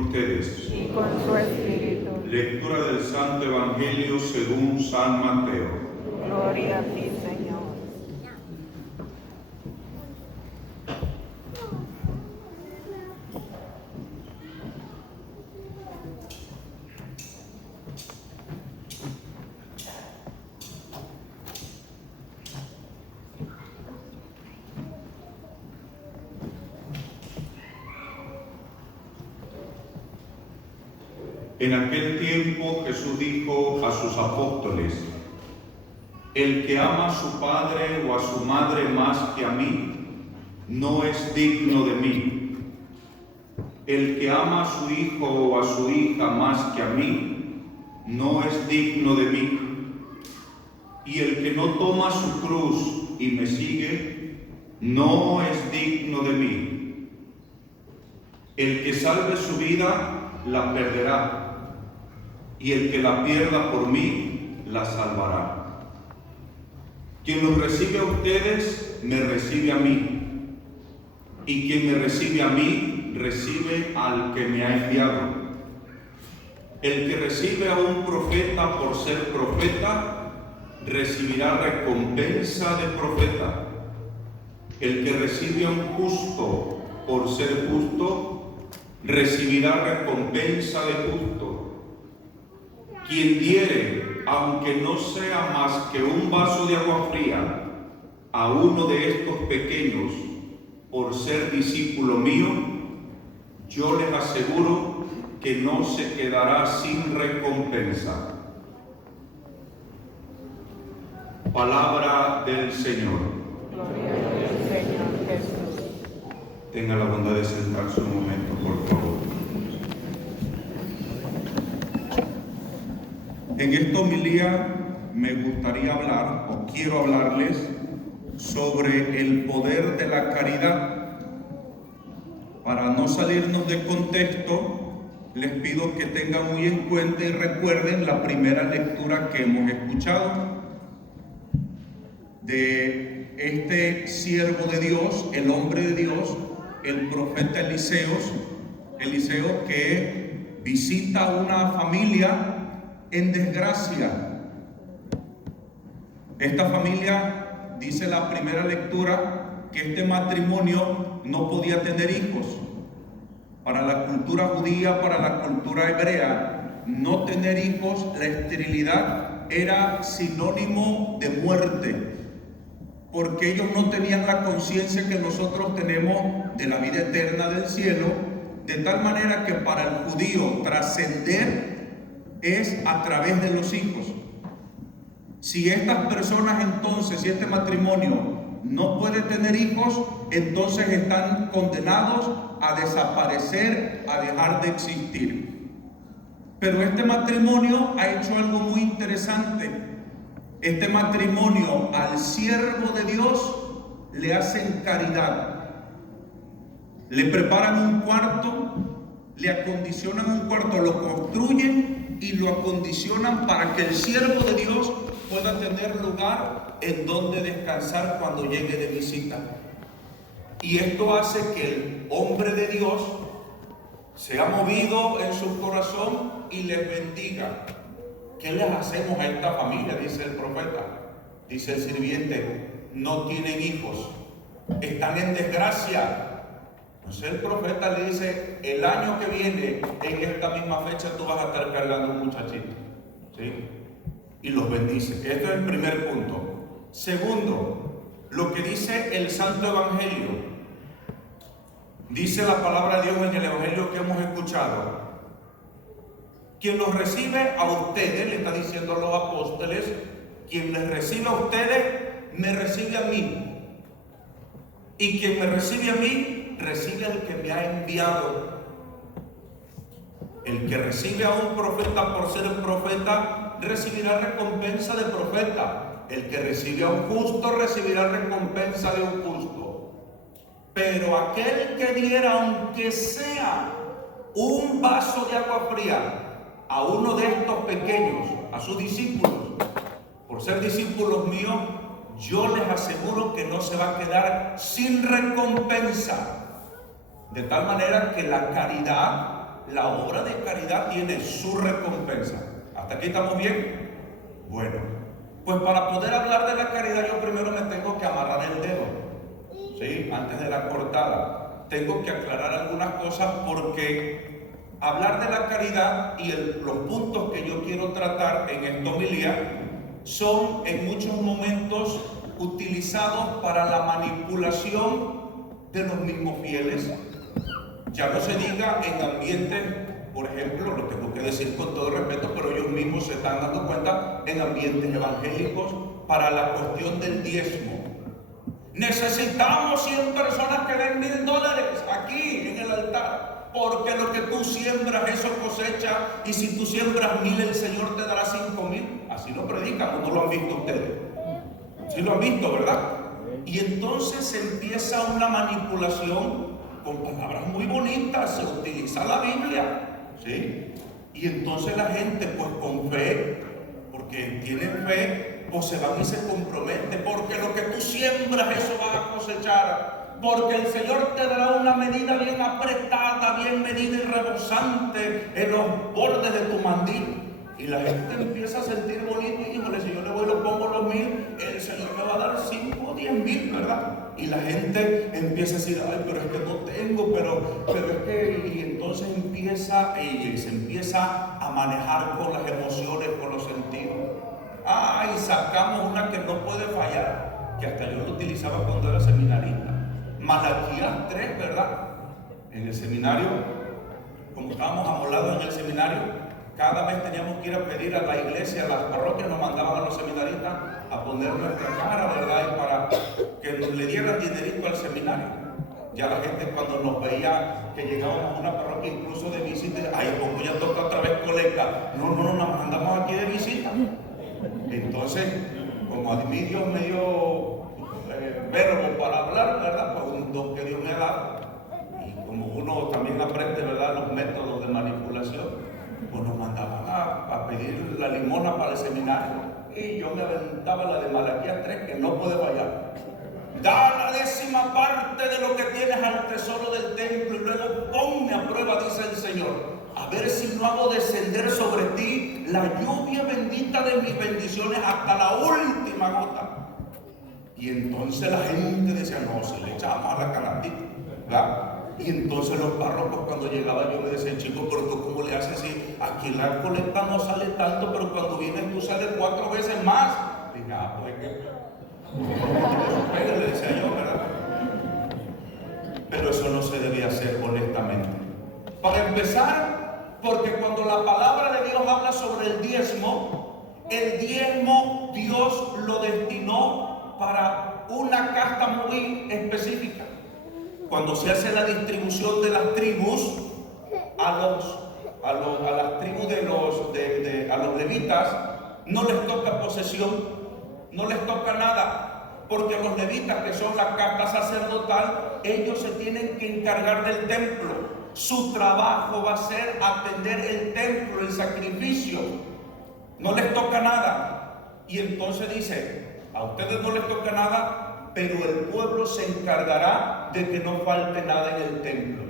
ustedes. Y con su espíritu. Lectura del Santo Evangelio según San Mateo. Gloria a ti, Señor. En aquel tiempo Jesús dijo a sus apóstoles: el que ama a su padre o a su madre más que a mí, no es digno de mí. El que ama a su hijo o a su hija más que a mí, no es digno de mí. Y el que no toma su cruz y me sigue, no es digno de mí. El que salve su vida, la perderá. Y el que la pierda por mí, la salvará. Quien los recibe a ustedes, me recibe a mí. Y quien me recibe a mí, recibe al que me ha enviado. El que recibe a un profeta por ser profeta, recibirá recompensa de profeta. El que recibe a un justo por ser justo, recibirá recompensa de justo. Quien diere, aunque no sea más que un vaso de agua fría, a uno de estos pequeños, por ser discípulo mío, yo les aseguro que no se quedará sin recompensa. Palabra del Señor. Gloria a ti, Señor Jesús. Tenga la bondad de sentarse un momento, por favor. En esta homilía me gustaría hablar, o quiero hablarles, sobre el poder de la caridad. Para no salirnos de contexto, les pido que tengan muy en cuenta y recuerden la primera lectura que hemos escuchado de este siervo de Dios, el hombre de Dios, el profeta Eliseo, que visita a una familia en desgracia. Esta familia, dice la primera lectura, que este matrimonio no podía tener hijos. Para la cultura judía, para la cultura hebrea, no tener hijos, la esterilidad era sinónimo de muerte, porque ellos no tenían la conciencia que nosotros tenemos de la vida eterna del cielo, de tal manera que para el judío trascender es a través de los hijos. Si estas personas entonces, si este matrimonio no puede tener hijos, entonces están condenados a desaparecer, a dejar de existir. Pero este matrimonio ha hecho algo muy interesante. Este matrimonio al siervo de Dios le hacen caridad. Le preparan un cuarto, le acondicionan un cuarto, lo construyen y lo acondicionan para que el siervo de Dios pueda tener lugar en donde descansar cuando llegue de visita. Y esto hace que el hombre de Dios sea movido en su corazón y les bendiga. ¿Qué les hacemos a esta familia?, dice el profeta. Dice el sirviente: no tienen hijos, están en desgracia. Entonces el profeta le dice: el año que viene, en esta misma fecha, tú vas a estar cargando un muchachito, ¿sí? Y los bendice. Este es el primer punto. Segundo, lo que dice el Santo Evangelio. Dice la palabra de Dios en el Evangelio que hemos escuchado: quien los recibe a ustedes, le está diciendo a los apóstoles, quien les recibe a ustedes, me recibe a mí. Y quien me recibe a mí, recibe al que me ha enviado. El que recibe a un profeta por ser profeta, recibirá recompensa de profeta. El que recibe a un justo, recibirá recompensa de un justo. Pero aquel que diera, aunque sea un vaso de agua fría, a uno de estos pequeños, a sus discípulos, por ser discípulos míos, yo les aseguro que no se va a quedar sin recompensa. De tal manera que la caridad la obra de caridad tiene su recompensa. ¿Hasta aquí estamos bien? Bueno, pues para poder hablar de la caridad yo primero me tengo que amarrar el dedo, ¿sí? Antes de la cortada. Tengo que aclarar algunas cosas porque hablar de la caridad y los puntos que yo quiero tratar en esta homilía son en muchos momentos utilizados para la manipulación de los mismos fieles. Ya no se diga en ambientes, por ejemplo, lo tengo que decir con todo respeto, pero ellos mismos se están dando cuenta, en ambientes evangélicos, para la cuestión del diezmo. Necesitamos 100 personas que den $1000 aquí en el altar, porque lo que tú siembras, eso cosecha, y si tú siembras 1000, el Señor te dará 5000. Así lo predican, ¿o no lo han visto ustedes? Sí lo han visto, ¿verdad? Y entonces se empieza una manipulación con palabras muy bonitas, se utiliza la Biblia, ¿sí? Y entonces la gente, pues con fe, porque tienen fe, pues se van y se comprometen, porque lo que tú siembras, eso vas a cosechar, porque el Señor te dará una medida bien apretada, bien medida y rebosante en los bordes de tu mandil. Y la gente empieza a sentir bonito, y híjole, si yo le voy y le pongo los 1000, el Señor me va a dar 5 o 10,000, ¿verdad? Y la gente empieza a decir, ay, pero es que no tengo, pero es que, y entonces se empieza a manejar con las emociones, con los sentidos. Ay, sacamos una que no puede fallar, que hasta yo lo utilizaba cuando era seminarista. Malaquías 3, ¿verdad? En el seminario, como estábamos amolados en el seminario, cada vez teníamos que ir a pedir a la iglesia, a las parroquias, nos mandaban a los seminaristas a poner nuestra cara, ¿verdad? Y para que nos le dieran dinerito al seminario. Ya la gente cuando nos veía que llegábamos a una parroquia incluso de visita, ay, pues ya toca otra vez colecta. No, nos andamos aquí de visita. Entonces, como a mí Dios me dio verbo para hablar, ¿verdad? Pues un don que Dios me ha dado. Y como uno también aprende, ¿verdad?, los métodos de manipulación, pues nos mandaban a pedir la limosna para el seminario. Y yo me aventaba la de Malaquías 3, que no puede fallar. Da la 10ª parte de lo que tienes al tesoro del templo y luego ponme a prueba, dice el Señor, a ver si no hago descender sobre ti la lluvia bendita de mis bendiciones hasta la última gota. Y entonces la gente decía, no, se le echaba más la canastita, ¿verdad? Y entonces los párrocos, cuando llegaba yo me decían, chico, pero tú cómo le haces si aquí la colecta no sale tanto, pero cuando vienes tú sales 4 veces más? Y dije, pues que le decía yo, ¿verdad? Pero eso no se debía hacer honestamente. Para empezar, porque cuando la palabra de Dios habla sobre el diezmo Dios lo destinó para una casta muy específica. Cuando se hace la distribución de las tribus a las tribus a los levitas, no les toca posesión, no les toca nada, porque los levitas, que son la casta sacerdotal, ellos se tienen que encargar del templo. Su trabajo va a ser atender el templo, el sacrificio. No les toca nada. Y entonces dice, a ustedes no les toca nada, pero el pueblo se encargará de que no falte nada en el templo.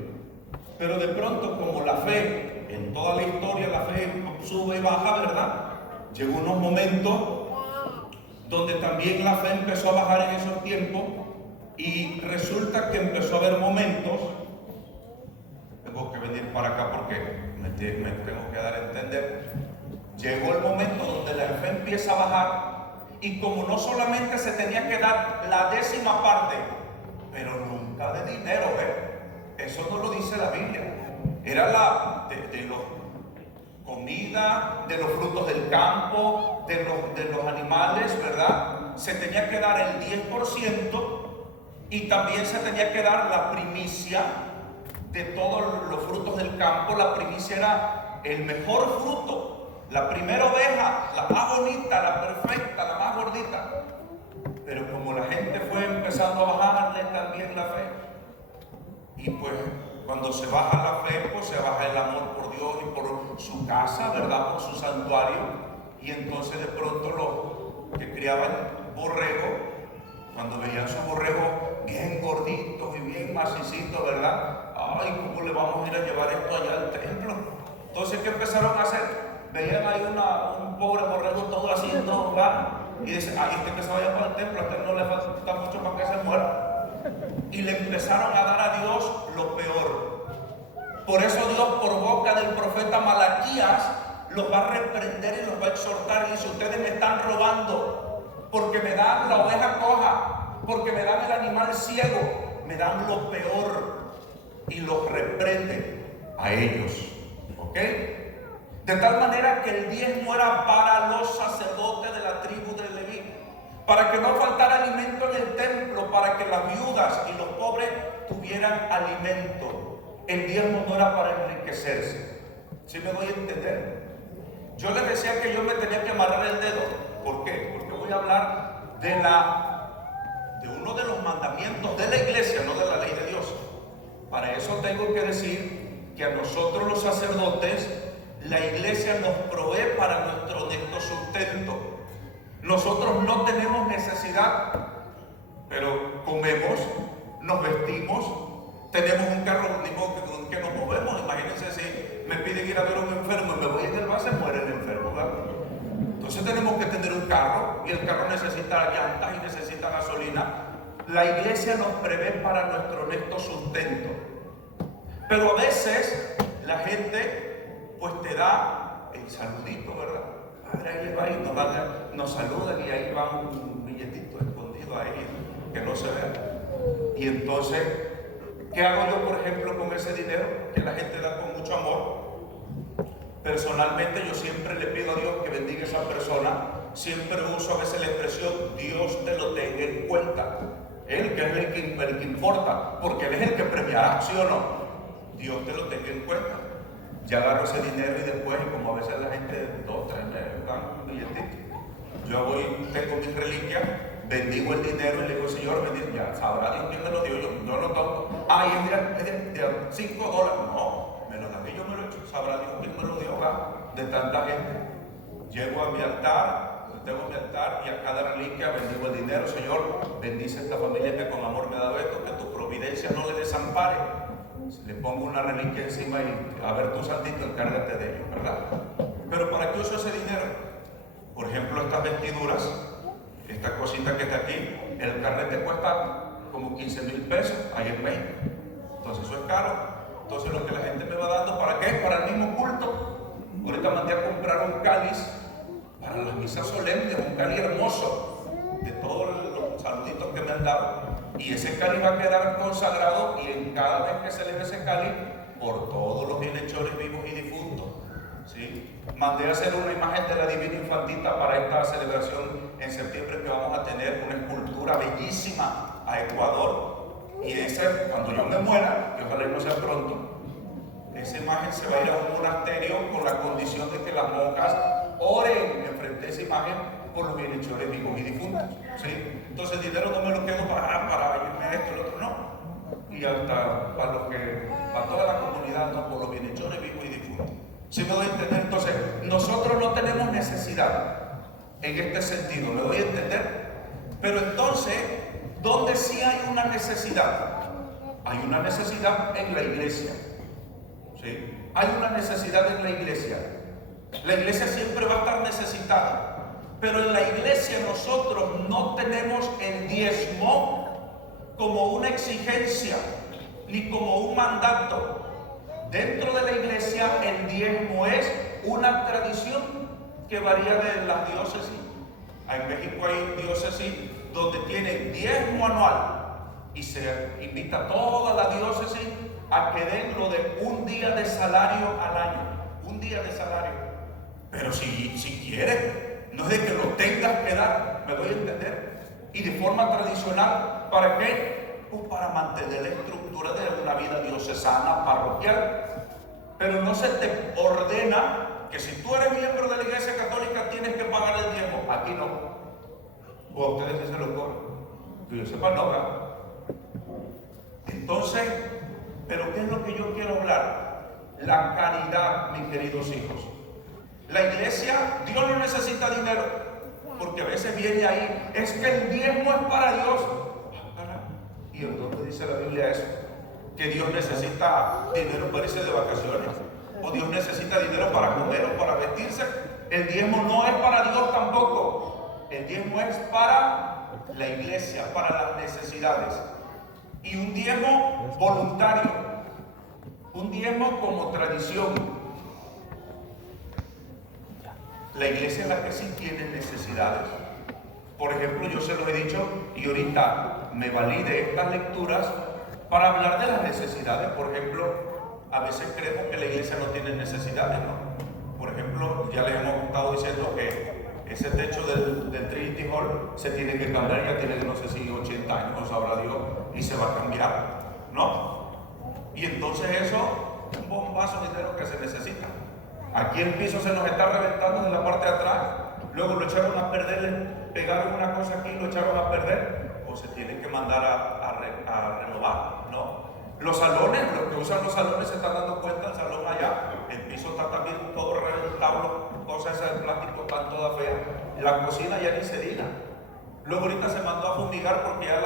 Pero de pronto, como la fe, en toda la historia la fe sube y baja, ¿verdad? Llegó unos momentos donde también la fe empezó a bajar en esos tiempos, y resulta que empezó a haber momentos, tengo que venir para acá porque me tengo que dar a entender, llegó el momento donde la fe empieza a bajar. Y como no solamente se tenía que dar la 10ª parte, pero nunca de dinero, eso no lo dice la Biblia. Era la de los comida, de los frutos del campo, de los animales, ¿verdad? Se tenía que dar el 10%, y también se tenía que dar la primicia de todos los frutos del campo. La primicia era el mejor fruto. La primera oveja, la más bonita, la perfecta, la más gordita. Pero como la gente fue empezando a bajarle también la fe, y pues cuando se baja la fe, pues se baja el amor por Dios y por su casa, ¿verdad?, por su santuario. Y entonces de pronto los que criaban borregos, cuando veían sus borregos bien gorditos y bien macicitos, ¿verdad?, ay, ¿cómo le vamos a ir a llevar esto allá al templo? Entonces, ¿qué empezaron a hacer? Veían ahí un pobre borrego todo así, no, y dicen, ay, que se vaya para el templo, a este no le falta mucho para que se muera. Y le empezaron a dar a Dios lo peor. Por eso Dios, por boca del profeta Malaquías, los va a reprender y los va a exhortar. Y dice, ustedes me están robando porque me dan la oveja coja, porque me dan el animal ciego, me dan lo peor, y los reprende a ellos. ¿Ok? De tal manera que el diezmo era para los sacerdotes de la tribu de Leví, para que no faltara alimento en el templo, para que las viudas y los pobres tuvieran alimento. El diezmo no era para enriquecerse. ¿Sí me doy a entender? Yo les decía que yo me tenía que amarrar el dedo. ¿Por qué? Porque voy a hablar de uno de los mandamientos de la iglesia, no de la ley de Dios. Para eso tengo que decir que a nosotros los sacerdotes, la iglesia nos provee para nuestro honesto sustento. Nosotros no tenemos necesidad, pero comemos, nos vestimos, tenemos un carro que nos movemos. Imagínense si me piden ir a ver a un enfermo y me voy en el bus, se muere el enfermo, ¿verdad? Entonces tenemos que tener un carro, y el carro necesita llantas y necesita gasolina. La iglesia nos prevé para nuestro honesto sustento. Pero a veces la gente pues te da el saludito, ¿verdad? Padre, ahí le va y nos saludan, y ahí va un billetito escondido ahí que no se ve. Y entonces, ¿qué hago yo, por ejemplo, con ese dinero que la gente da con mucho amor? Personalmente yo siempre le pido a Dios que bendiga a esa persona. Siempre uso a veces la expresión, Dios te lo tenga en cuenta. Él que es el que importa, porque Él es el que premiará, ¿sí o no? Dios te lo tenga en cuenta. Ya agarro ese dinero y después, como a veces la gente 2, 3 me dan un billetito, yo voy, tengo mis reliquias, bendigo el dinero y le digo, Señor, bendiga, ya sabrá Dios quién me lo dio, yo no lo toco. Ay, mira, es de $5, no, me lo da, yo me lo he hecho, sabrá Dios quién me lo dio, de tanta gente. Llego a mi altar, tengo mi altar, y a cada reliquia bendigo el dinero. Señor, bendice a esta familia que con amor me ha dado esto, que tu providencia no le desampare. Le pongo una reliquia encima y a ver, tú santito, encárgate de ellos, ¿verdad? Pero ¿para qué uso ese dinero? Por ejemplo, estas vestiduras, esta cosita que está aquí, el carnet cuesta como 15,000 pesos, ahí en México. Entonces eso es caro. Entonces lo que la gente me va dando, ¿para qué? Para el mismo culto. Ahorita mandé a comprar un cáliz para las misas solemnes, un cáliz hermoso, de todos los saluditos que me han dado. Y ese cáliz va a quedar consagrado, y en cada vez que se eleve ese cáliz, por todos los bienhechores vivos y difuntos. ¿Sí? Mandé a hacer una imagen de la Divina Infantita para esta celebración en septiembre, que vamos a tener una escultura bellísima a Ecuador. Y cuando yo me muera, que ojalá no sea pronto, esa imagen se va a ir a un monasterio con la condición de que las monjas oren enfrente de esa imagen por los bienhechores vivos y difuntos. ¿Sí? Entonces el dinero no me lo quedo para irme a esto y lo otro, no. Y hasta para toda la comunidad, no, por los bienhechores vivos y difuntos. ¿Sí me doy a entender? Entonces, nosotros no tenemos necesidad en este sentido, ¿me doy a entender? Pero entonces, ¿dónde sí hay una necesidad? Hay una necesidad en la iglesia. ¿Sí? Hay una necesidad en la iglesia. La iglesia siempre va a estar necesitada. Pero en la iglesia nosotros no tenemos el diezmo como una exigencia, ni como un mandato. Dentro de la iglesia el diezmo es una tradición que varía de las diócesis. En México hay diócesis donde tienen diezmo anual, y se invita a toda la diócesis a que den lo de un día de salario al año. Un día de salario. Pero si quieres, no es de que lo tengas que dar, me doy a entender. Y de forma tradicional, ¿para qué? Pues para mantener la estructura de una vida diocesana, parroquial. Pero no se te ordena que si tú eres miembro de la Iglesia Católica tienes que pagar el diezmo. Aquí no. O a ustedes que se lo cobran. Que yo sepa, no, ¿verdad? Entonces, ¿pero qué es lo que yo quiero hablar? La caridad, mis queridos hijos. La iglesia, Dios no necesita dinero, porque a veces viene ahí, es que el diezmo es para Dios. ¿Y en dónde dice la Biblia eso? que Dios necesita dinero para irse de vacaciones, o Dios necesita dinero para comer o para vestirse. El diezmo no es para Dios tampoco. El diezmo es para la iglesia, para las necesidades. Y un diezmo voluntario, un diezmo como tradición. La iglesia es la que sí tiene necesidades. Por ejemplo, yo se los he dicho y ahorita me valí de estas lecturas para hablar de las necesidades. Por ejemplo, a veces creemos que la iglesia no tiene necesidades, ¿no? Por ejemplo, ya les hemos estado diciendo que ese techo del Trinity Hall se tiene que cambiar, ya tiene no sé si 80 años, sabrá Dios, y se va a cambiar, ¿no? Y entonces eso, un bombazo de dinero que se necesita. Aquí el piso se nos está reventando en la parte de atrás, luego lo echaron a perder, le pegaron una cosa aquí, lo echaron a perder, o se tiene que mandar a renovar, ¿no? Los salones, los que usan los salones se están dando cuenta, el salón allá, el piso está también todo reventado, cosas esas de plástico están todas feas, la cocina ya ni se diga. Luego ahorita se mandó a fumigar porque ya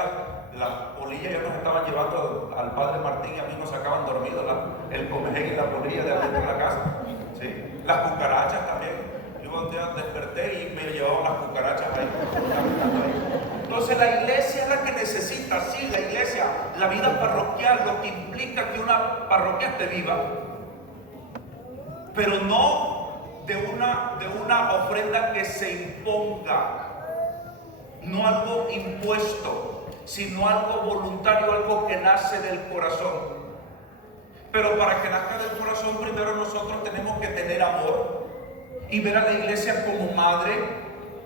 las polillas ya nos estaban llevando al padre Martín y a mí nos sacaban dormidos el comején y la polilla de adentro de la casa. ¿Sí? Las cucarachas también. Yo un día desperté y me llevaban las cucarachas ahí. Entonces la iglesia es la que necesita, sí, la iglesia, la vida parroquial, lo que implica que una parroquia esté viva, pero no de una ofrenda que se imponga, no algo impuesto, sino algo voluntario, algo que nace del corazón. Pero para que nazca del corazón, primero nosotros tenemos que tener amor y ver a la iglesia como madre,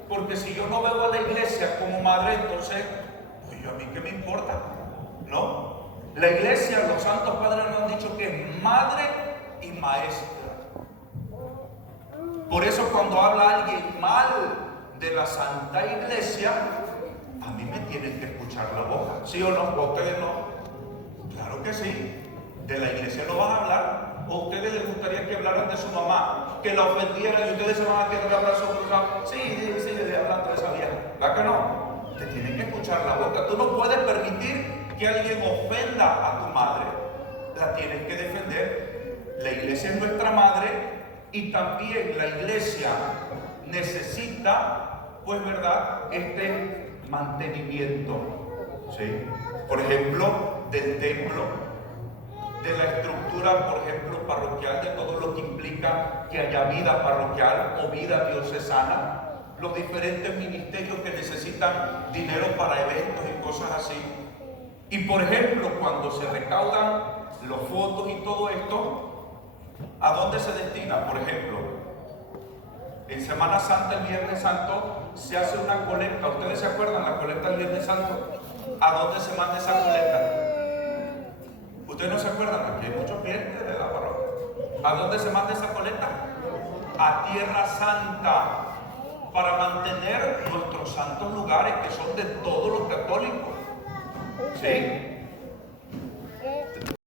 porque si yo no veo a la iglesia como madre, entonces, pues a mí qué me importa, ¿no? La iglesia, los santos padres nos han dicho que es madre y maestra. Por eso cuando habla alguien mal de la Santa Iglesia, a mí me tienen que escuchar la boca, ¿sí o no? ¿A ustedes no? Claro que sí. De la iglesia no van a hablar. ¿O a ustedes les gustaría que hablaran de su mamá, que la ofendieran y ustedes se van a quedar hablando sobre su mamá? Sí, sigue hablando de esa vieja. ¿Verdad que no? Te tienen que escuchar la boca. Tú no puedes permitir que alguien ofenda a tu madre. La tienes que defender. La iglesia es nuestra madre y también la iglesia necesita, pues, ¿verdad?, este mantenimiento. ¿Sí? Por ejemplo, del templo, de la estructura, por ejemplo, parroquial, de todo lo que implica que haya vida parroquial o vida diocesana, los diferentes ministerios que necesitan dinero para eventos y cosas así. Y por ejemplo, cuando se recaudan los fondos y todo esto, ¿a dónde se destina? Por ejemplo, en Semana Santa, el Viernes Santo, se hace una colecta. ¿Ustedes se acuerdan la colecta del Viernes Santo? ¿A dónde se manda esa colecta? ¿Ustedes no se acuerdan? Aquí hay muchos clientes de la parroquia. ¿A dónde se manda esa colecta? A Tierra Santa, para mantener nuestros santos lugares, que son de todos los católicos. ¿Sí?